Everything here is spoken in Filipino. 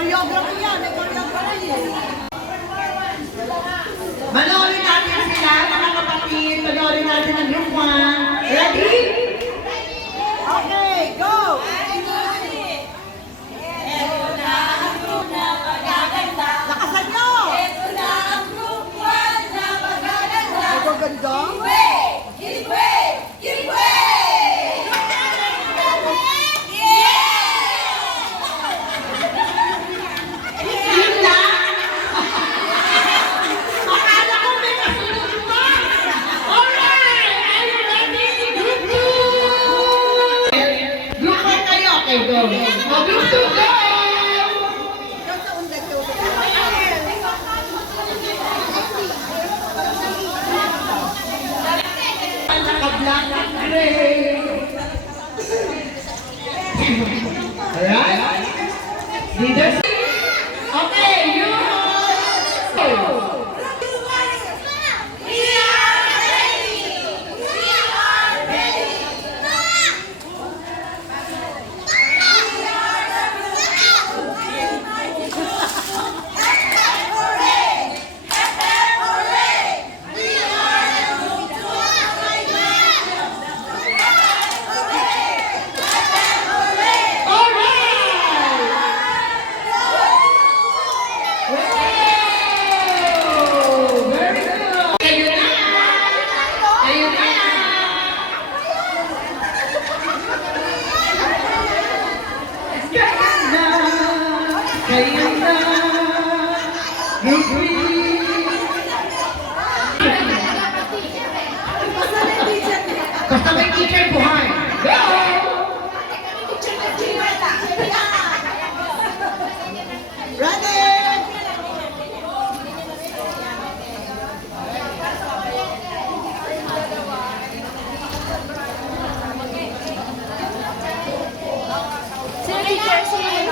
choreography yan, may choreography. Manoorin natin sila, mga kapatid. Manoorin natin ang group 1. Ready? Okay, go! Lakasan nyo! Magaganda? Yun lang. Akala ko may kasunod pa. Alright! Are you ready? Group 2! Group 1 kayo. Okay, go. Oh, group 2, go! Naka-black and gray. Alright? Leaders? Okay, you go! Basta may teacher buhay. Go! Ready? Sino teacher? Sino yung